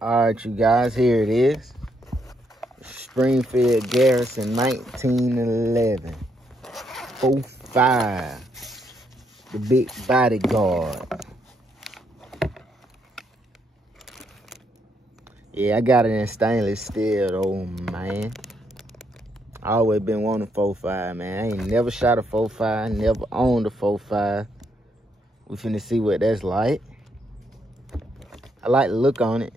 Alright, you guys, here it is. Springfield Garrison 1911. 4.5. The big bodyguard. Yeah, I got it in stainless steel though, man. I always been wanting a 4.5, man. I ain't never shot a 4.5, never owned a 4.5. We finna see what that's like. I like the look on it.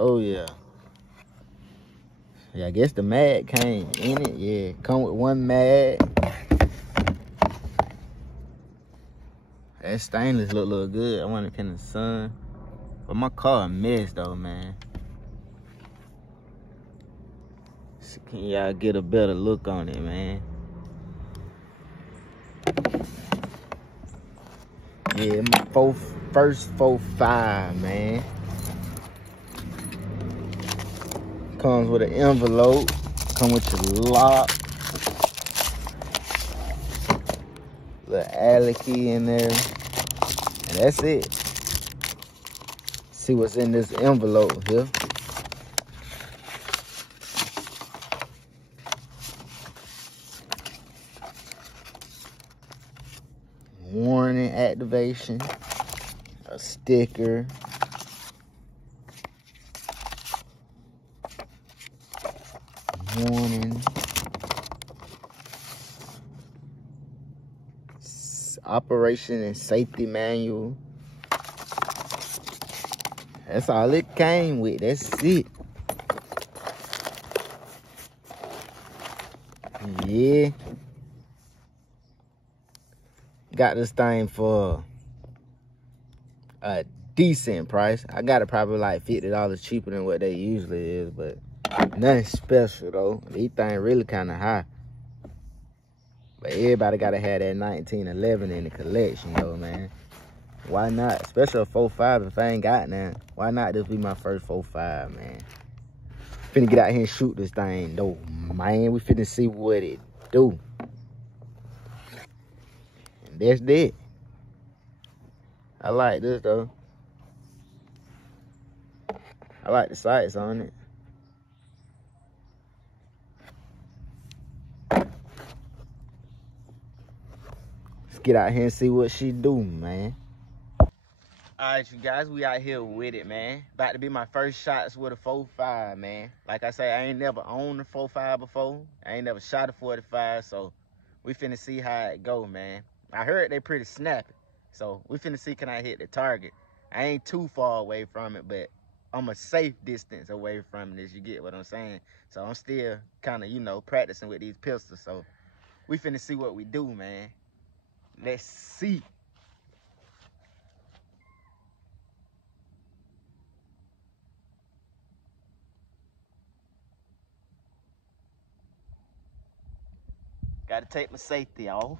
Oh yeah. Yeah, I guess the mag came in it. Yeah, come with one mag. That stainless look good. I want it in the sun. But my car a mess though, man. So can y'all get a better look on it, man? Yeah, my first 4.5, man. Comes with an envelope. Come with your lock. Little alley key in there. And that's it. See what's in this envelope here. Warning activation. A sticker. Warning. Operation and safety manual. That's all it came with. That's it. Yeah. Got this thing for a decent price. I got it probably like $50 cheaper than what they usually is, but nothing special though. These things really kind of high. But everybody gotta have that 1911 in the collection though, man. Why not? Especially a 4.5 if I ain't got none. Why not just be my first 4.5, man? Finna get out here and shoot this thing though, man. We finna see what it do. And that's it. I like this though. I like the sights on it. Let's get out here and see what she do, man. Alright, you guys, we out here with it, man. About to be my first shots with a 4.5, man. Like I say, I ain't never owned a 4.5 before. I ain't never shot a 45, so we finna see how it go, man. I heard they pretty snappy, so we finna see can I hit the target. I ain't too far away from it, but I'm a safe distance away from this, you get what I'm saying? So I'm still kind of, you know, practicing with these pistols, so we finna see what we do, man. Let's see. Gotta take my safety off.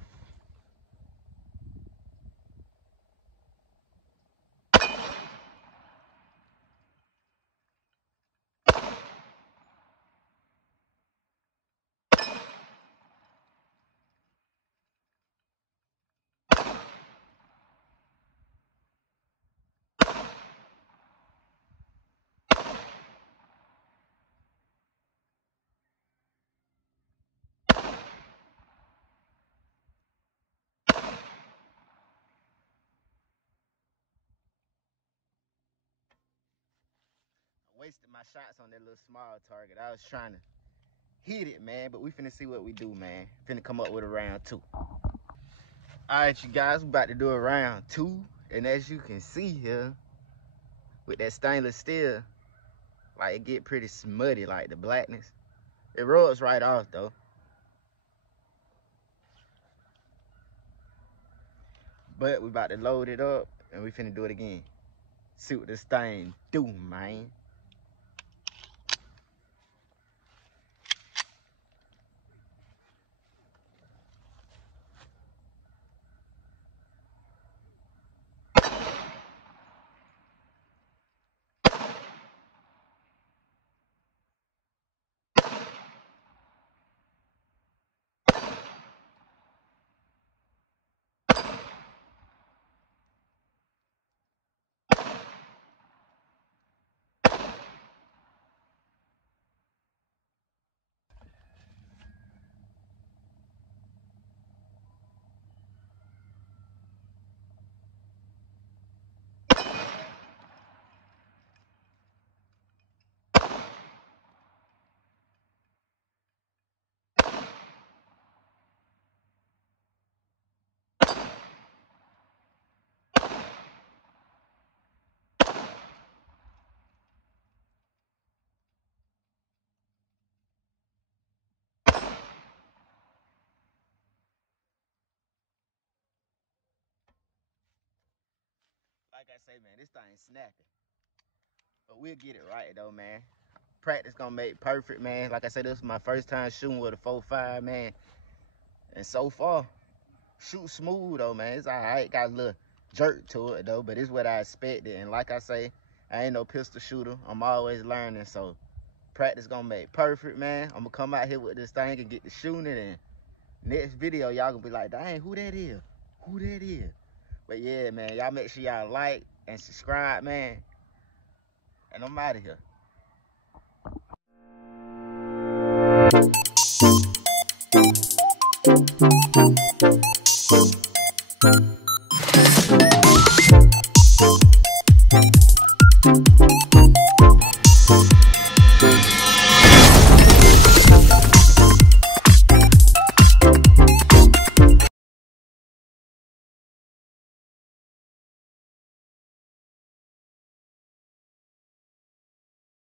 Wasted my shots on that little small target. I was trying to hit it, man, but we finna see what we do, man. Finna come up with a round 2. Alright, you guys, we about to do a round 2, and as you can see here, with that stainless steel, like it get pretty smutty, like the blackness. It rubs right off though. But we about to load it up, and we finna do it again. See what this thing do, man. Like I say, man, this thing snapping. But we'll get it right, though, man. Practice gonna make perfect, man. Like I said, this is my first time shooting with a 4.5, man. And so far, shoot smooth, though, man. It's all right. Got a little jerk to it, though, but it's what I expected. And like I say, I ain't no pistol shooter. I'm always learning, so practice gonna make perfect, man. I'm gonna come out here with this thing and get to shooting it. And next video, y'all gonna be like, dang, who that is? Who that is? But yeah, man, y'all make sure y'all like and subscribe, man. And I'm out of here.